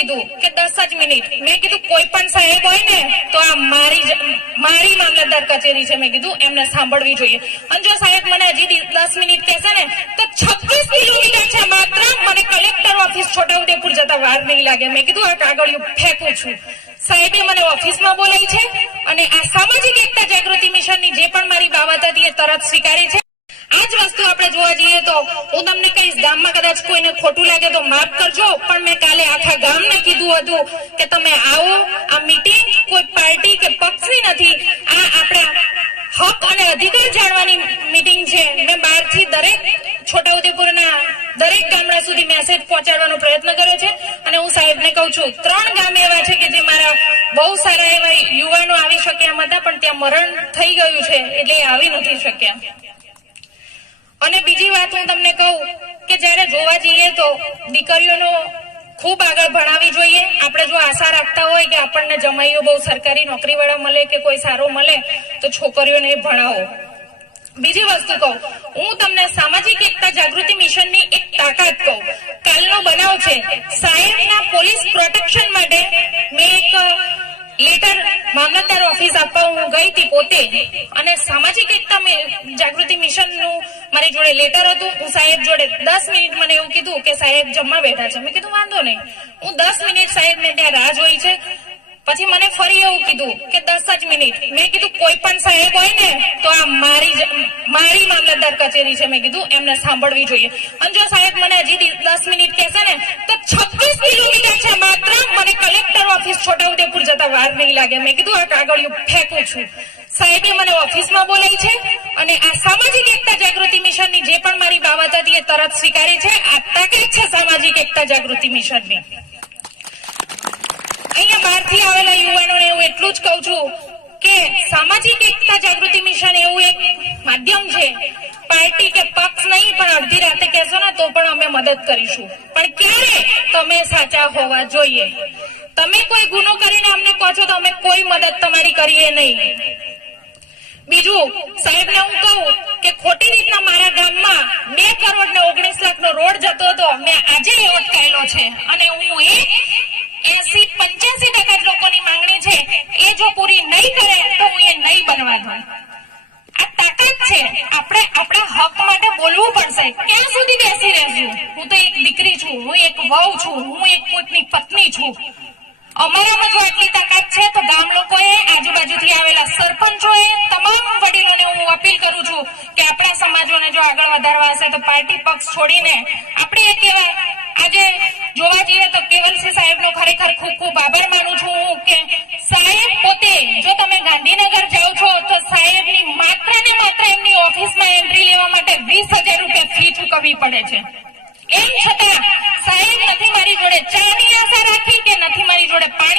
કીધું કે 10 જ મિનિટ મેં કીધું કોઈ પણ સાહેબ હોય ને તો આ મારી મામલતદાર કચેરી છે મેં કીધું એમને સાંભળવી જોઈએ અને જો સાહેબ મને હજી 10 મિનિટ કહેશે ને તો 26 કિલોમીટર છે માત્ર મને કલેક્ટર ઓફિસ છોટાઉદેપુર જતા વાર નહીં લાગે મેં કીધું આ કાગળિયું ફેંકું છું સાહેબે મને ઓફિસમાં બોલાવી છે અને આ સામાજિક એકતા જાગૃતિ મિશનની જે પણ મારી બાબત હતી એ તરત સ્વીકારી છે આ જ વસ્તુ આપણે જોવા જઈએ તો હું તમને કહીશ ગામમાં કદાચ કોઈને ખોટું લાગે તો માફ કરજો પણ મેં કાલે આખા ગામને કીધું હતું કે તમે આવો આ મીટિંગ કોઈ પાર્ટી કે પક્ષની નથી આ આપણા હક અને અધિકાર જાણવાની મીટિંગ છે મેં બહારથી દરેક છોટાઉદેપુરના દરેક ગામડા સુધી મેસેજ પહોંચાડવાનો પ્રયત્ન કર્યો છે અને હું સાહેબને કહું છું 3 ગામ એવા છે કે જે મારા બહુ સારા એવા યુવાનો આવી શક્યા એમ હતા પણ ત્યાં મરણ થઈ ગયું છે એટલે આવી નથી શક્યા અને બીજી વાત હું તમને કહું કે જ્યારે જોવા જઈએ તો દીકરીઓનો ખૂબ આગળ ભણાવી જોઈએ આપણે જો આશા રાખતા હોય કે આપણને જમાઈઓ બહુ સરકારી નોકરીવાળા મળે કે કોઈ સારો મળે તો છોકરીઓને ભણાવો બીજી વસ્તુ કહું હું તમને સામાજિક એકતા જાગૃતિ મિશનની એક તાકાત કહું કાલનો બનાવ છે સાહેબના પોલીસ પ્રોટેક્શન માટે મેં એક લેટર મામલતદાર ઓફિસ આપવા હું ગઈ હતી પોતે અને સામાજિક એકતા જાગૃતિ મિશનનું મારી જોડે લેટર હતું હું સાહેબ જોડે 10 મિનિટ મને એવું કીધું કે સાહેબ જમવા બેઠા છે મેં કીધું વાંધો નહીં હું 10 મિનિટ સાહેબને ત્યાં રાહ જોઈ છે પછી મને ફરી એવું કીધું કે 10 જ મિનિટ મેં કીધું કોઈ પણ સાહેબ હોય ને તો આ મારી મામલતદાર કચેરી છે મેં કીધું એમને સાંભળવી જોઈએ અને જો સાહેબ મને હજી 10 મિનિટ કહેશે ને તો 26 કિલોમીટર છે માત્ર મને કલેક્ટર ઓફિસ છોટાઉદેપુર જતા વાર નહીં લાગે મેં કીધું આ કાગળિયું ફેંકું છું સાહેબે મને ઓફિસમાં બોલાવી છે અને આ સામાજિક એકતા જાગૃતિ મિશનની જે પણ મારી બાબત હતી એ તરત સ્વીકારી છે આ તાકાત છે સામાજિક એકતા જાગૃતિ મિશનની અહીંયા બહારથી આવેલા યુવાનોને હું એટલું જ કહું છું કે સામાજિક એકતા જાગૃતિ મિશન એવું એક માધ્યમ છે પાર્ટી કે પક્ષ નહીં પણ અડધી રાતે કહેશો ને તો પણ અમે મદદ કરીશું પણ ક્યારે તમે સાચા હોવા જોઈએ તમે કોઈ ગુનો કરીને અમને કહો છો તો અમે કોઈ મદદ તમારી કરીએ નહીં બીજું સાહેબને હું કહું કે ખોટી રીતના મારા ગામમાં 2 કરોડ ને 19 લાખનો રોડ જતો હતો મેં આજે અટકાયેલો છે અને હું 80-85% લોકોની માંગણી છે એ જો પૂરી નહીં કરે તો હું એ નહીં બનવા દઉં આ તાકાત છે આપણે આપણા હક માટે બોલવું પડશે ક્યાં સુધી બેસી રહેશું હું તો એક દીકરી છું હું એક વહુ છું હું એક પોતની પત્ની છું અમારામાં જો આટલી તાકાત છે તો ગામ લોકોએ આજુબાજુથી આવેલા સરપંચોએ તમામ વડીલોને હું અપીલ કરું છું કે આપણા સમાજોને જો આગળ વધારવા હશે તો પાર્ટી પક્ષ છોડીને આપણે એક એવા આજે જોવા જઈએ તો કેવલસિંહ સાહેબનો ખરેખર ખૂબ ખૂબ આભાર માનું છું હું કે સાહેબ પોતે જો તમે ગાંધીનગર જાઓ છો તો સાહેબની માત્ર ને માત્ર એમની ઓફિસમાં એન્ટ્રી લેવા માટે 20,000 રૂપિયા ફી ચૂકવવી પડે છે એમ છતાં સાહેબ નથી મારી જોડે ચાની આશા રાખી કે નથી મારી જોડે પાણી